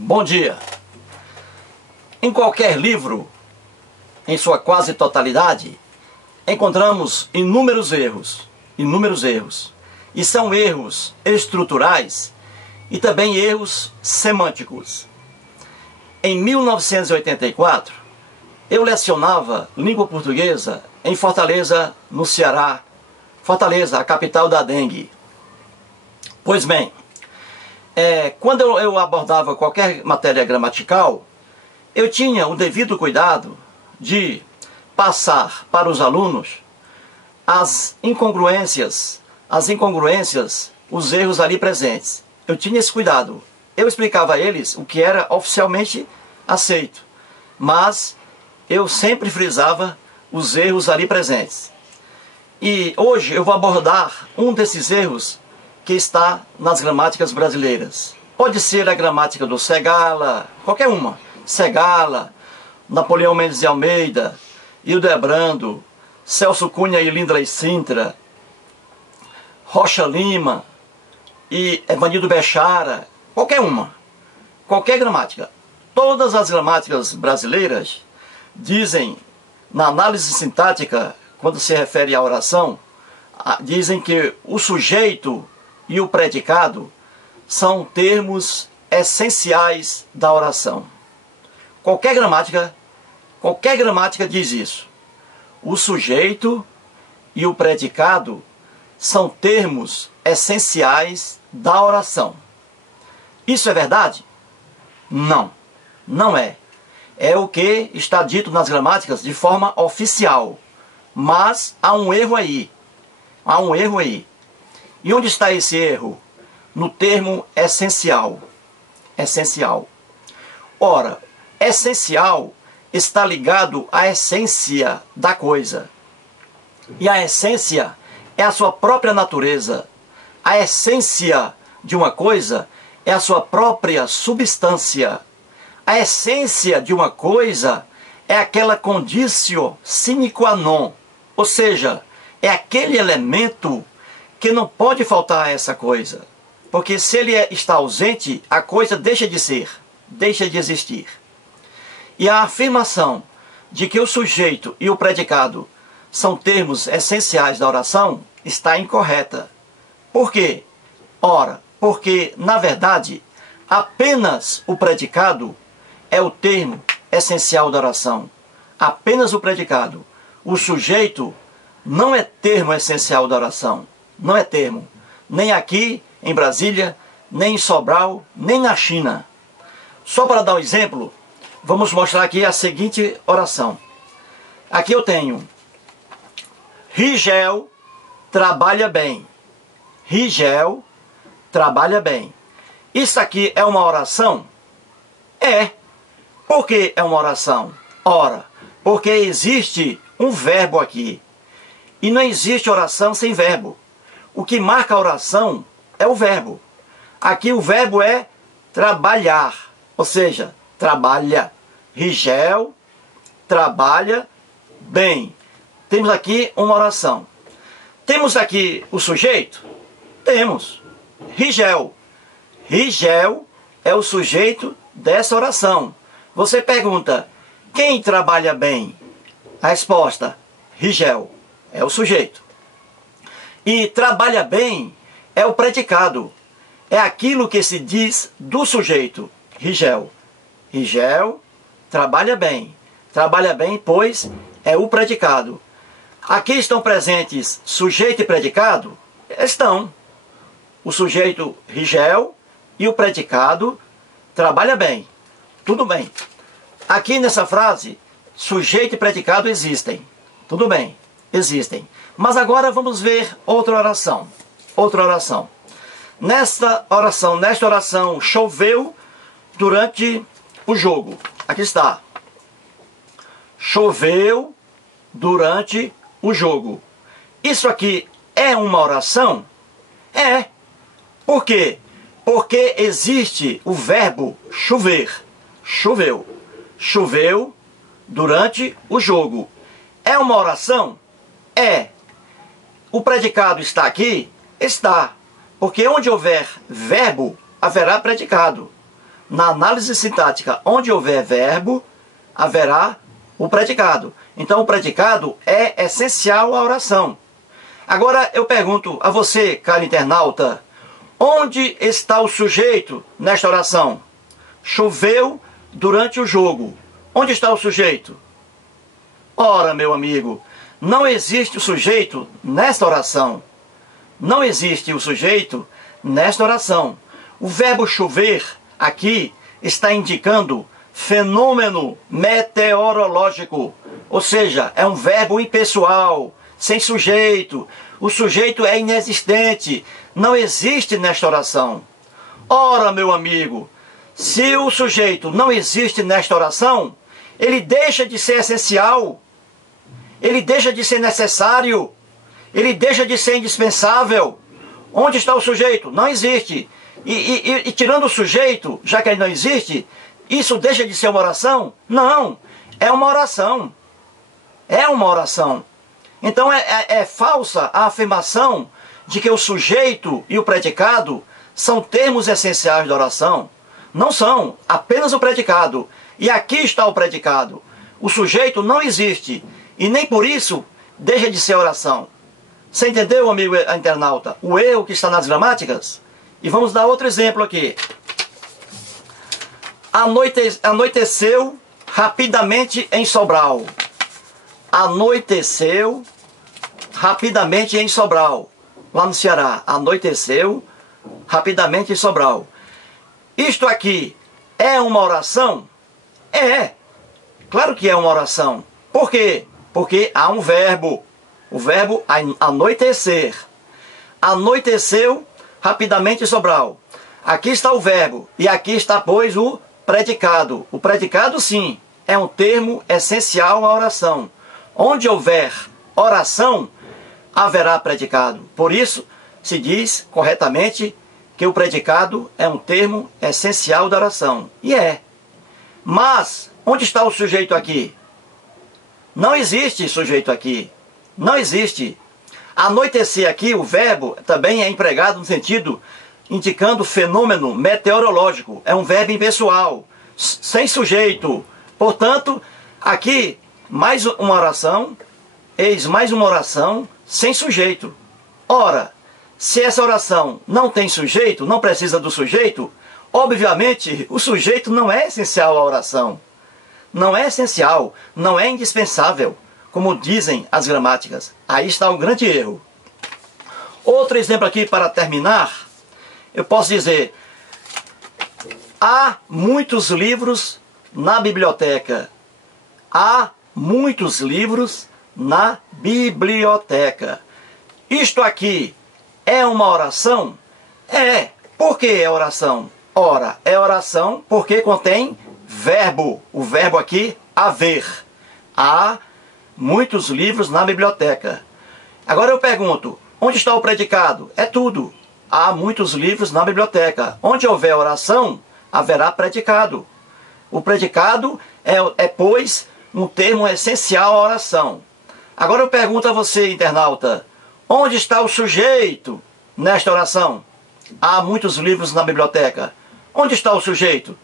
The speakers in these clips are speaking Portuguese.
Bom dia. Em qualquer livro, em sua quase totalidade, encontramos inúmeros erros. E são erros estruturais e também erros semânticos. Em 1984, eu lecionava língua portuguesa em Fortaleza, no Ceará. Fortaleza, a capital da dengue. Pois bem, quando eu abordava qualquer matéria gramatical, eu tinha o devido cuidado de passar para os alunos as incongruências, os erros ali presentes. Eu tinha esse cuidado. Eu explicava a eles o que era oficialmente aceito, mas eu sempre frisava os erros ali presentes. E hoje eu vou abordar um desses erros que está nas gramáticas brasileiras. Pode ser a gramática do Segala, qualquer uma. Segala, Napoleão Mendes de Almeida, Hildebrando, Celso Cunha e Lindley Sintra, Rocha Lima e Evanildo Bechara, qualquer uma. Qualquer gramática. Todas as gramáticas brasileiras dizem, na análise sintática, quando se refere à oração, dizem que o sujeito e o predicado são termos essenciais da oração. Qualquer gramática diz isso. O sujeito e o predicado são termos essenciais da oração. Isso é verdade? Não, não é. É o que está dito nas gramáticas de forma oficial. Mas há um erro aí. Há um erro aí. E onde está esse erro? No termo essencial. Essencial. Ora, essencial está ligado à essência da coisa. E a essência é a sua própria natureza. A essência de uma coisa é a sua própria substância. A essência de uma coisa é aquela conditio sine qua non, ou seja, é aquele elemento que não pode faltar a essa coisa. Porque se ele está ausente, a coisa deixa de ser, deixa de existir. E a afirmação de que o sujeito e o predicado são termos essenciais da oração está incorreta. Por quê? Ora, porque, na verdade, apenas o predicado é o termo essencial da oração. Apenas o predicado. O sujeito não é termo essencial da oração. Não é termo. Nem aqui, em Brasília, nem em Sobral, nem na China. Só para dar um exemplo, vamos mostrar aqui a seguinte oração. Aqui eu tenho: Rigel trabalha bem. Rigel trabalha bem. Isso aqui é uma oração? É. Por que é uma oração? Ora, porque existe um verbo aqui. E não existe oração sem verbo. O que marca a oração é o verbo. Aqui o verbo é trabalhar. Ou seja, trabalha. Rigel trabalha bem. Temos aqui uma oração. Temos aqui o sujeito? Temos. Rigel. Rigel é o sujeito dessa oração. Você pergunta: quem trabalha bem? A resposta: Rigel. É o sujeito. E trabalha bem é o predicado. É aquilo que se diz do sujeito. Rigel. Rigel trabalha bem. Trabalha bem, pois é o predicado. Aqui estão presentes sujeito e predicado? Estão. O sujeito Rigel e o predicado trabalha bem. Tudo bem. Aqui nessa frase, sujeito e predicado existem. Tudo bem. Existem. Mas agora vamos ver outra oração. Outra oração. Nesta oração, choveu durante o jogo. Aqui está. Choveu durante o jogo. Isso aqui é uma oração? É. Por quê? Porque existe o verbo chover. Choveu. Choveu durante o jogo. É uma oração? É. O predicado está aqui? Está. Porque onde houver verbo, haverá predicado. na análise sintática, onde houver verbo, haverá o predicado. Então o predicado é essencial à oração. Agora eu pergunto a você, caro internauta, onde está o sujeito nesta oração? Choveu durante o jogo. Onde está o sujeito? Ora, meu amigo, não existe o sujeito nesta oração. Não existe o sujeito nesta oração. O verbo chover aqui está indicando fenômeno meteorológico, ou seja, é um verbo impessoal, sem sujeito. O sujeito é inexistente, não existe nesta oração. Ora, meu amigo, se o sujeito não existe nesta oração, ele deixa de ser essencial, ele deixa de ser necessário, ele deixa de ser indispensável. Onde está o sujeito? Não existe. E tirando o sujeito, já que ele não existe, isso deixa de ser uma oração? Não, é uma oração. É uma oração. Então é falsa a afirmação de que o sujeito e o predicado são termos essenciais da oração. Não são, apenas o predicado. E aqui está o predicado. O sujeito não existe e nem por isso deixa de ser oração. Você entendeu, amigo internauta, o erro que está nas gramáticas? E vamos dar outro exemplo aqui. Anoiteceu rapidamente em Sobral. Anoiteceu rapidamente em Sobral. Lá no Ceará. Anoiteceu rapidamente em Sobral. Isto aqui é uma oração? É. Claro que é uma oração. Por quê? Porque há um verbo. O verbo anoitecer. Anoiteceu rapidamente em Sobral. Aqui está o verbo. E aqui está, pois, o predicado. O predicado, sim, é um termo essencial à oração. Onde houver oração, haverá predicado. Por isso, se diz corretamente que o predicado é um termo essencial da oração. E é. Mas, onde está o sujeito aqui? Não existe sujeito aqui. Não existe. Anoitecer aqui, o verbo, também é empregado no sentido indicando fenômeno meteorológico. É um verbo impessoal, sem sujeito. Portanto, aqui, mais uma oração, eis mais uma oração sem sujeito. Ora, se essa oração não tem sujeito, não precisa do sujeito, obviamente o sujeito não é essencial à oração. Não é essencial, não é indispensável, como dizem as gramáticas. Aí está um grande erro. Outro exemplo aqui para terminar, eu posso dizer: há muitos livros na biblioteca. Há muitos livros na biblioteca. Isto aqui é uma oração? É. Por que é oração? Ora, é oração porque contém verbo. O verbo aqui, haver. Há muitos livros na biblioteca. Agora eu pergunto, onde está o predicado? É tudo. Há muitos livros na biblioteca. Onde houver oração, haverá predicado. O predicado pois, um termo essencial à oração. Agora eu pergunto a você, internauta, onde está o sujeito nesta oração? Há muitos livros na biblioteca. Onde está o sujeito?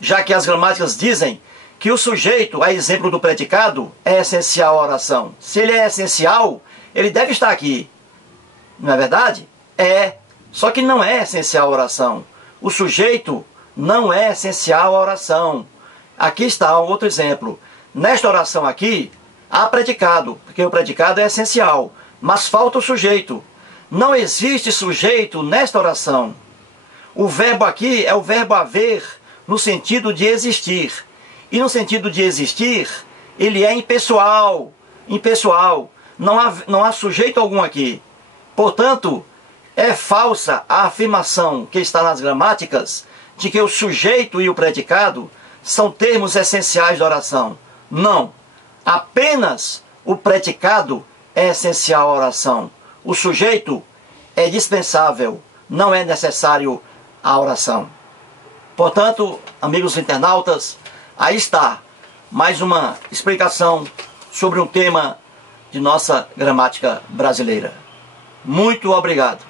Já que as gramáticas dizem que o sujeito, a exemplo do predicado, é essencial à oração. Se ele é essencial, ele deve estar aqui. Não é verdade? É. Só que não é essencial à oração. O sujeito não é essencial à oração. Aqui está um outro exemplo. Nesta oração aqui, há predicado, porque o predicado é essencial, mas falta o sujeito. Não existe sujeito nesta oração. O verbo aqui é o verbo haver, no sentido de existir. E no sentido de existir, ele é impessoal. Impessoal. Não há sujeito algum aqui. Portanto, é falsa a afirmação que está nas gramáticas de que o sujeito e o predicado são termos essenciais da oração. Não. Apenas o predicado é essencial à oração. O sujeito é dispensável, não é necessário à oração. Portanto, amigos internautas, aí está mais uma explicação sobre um tema de nossa gramática brasileira. Muito obrigado.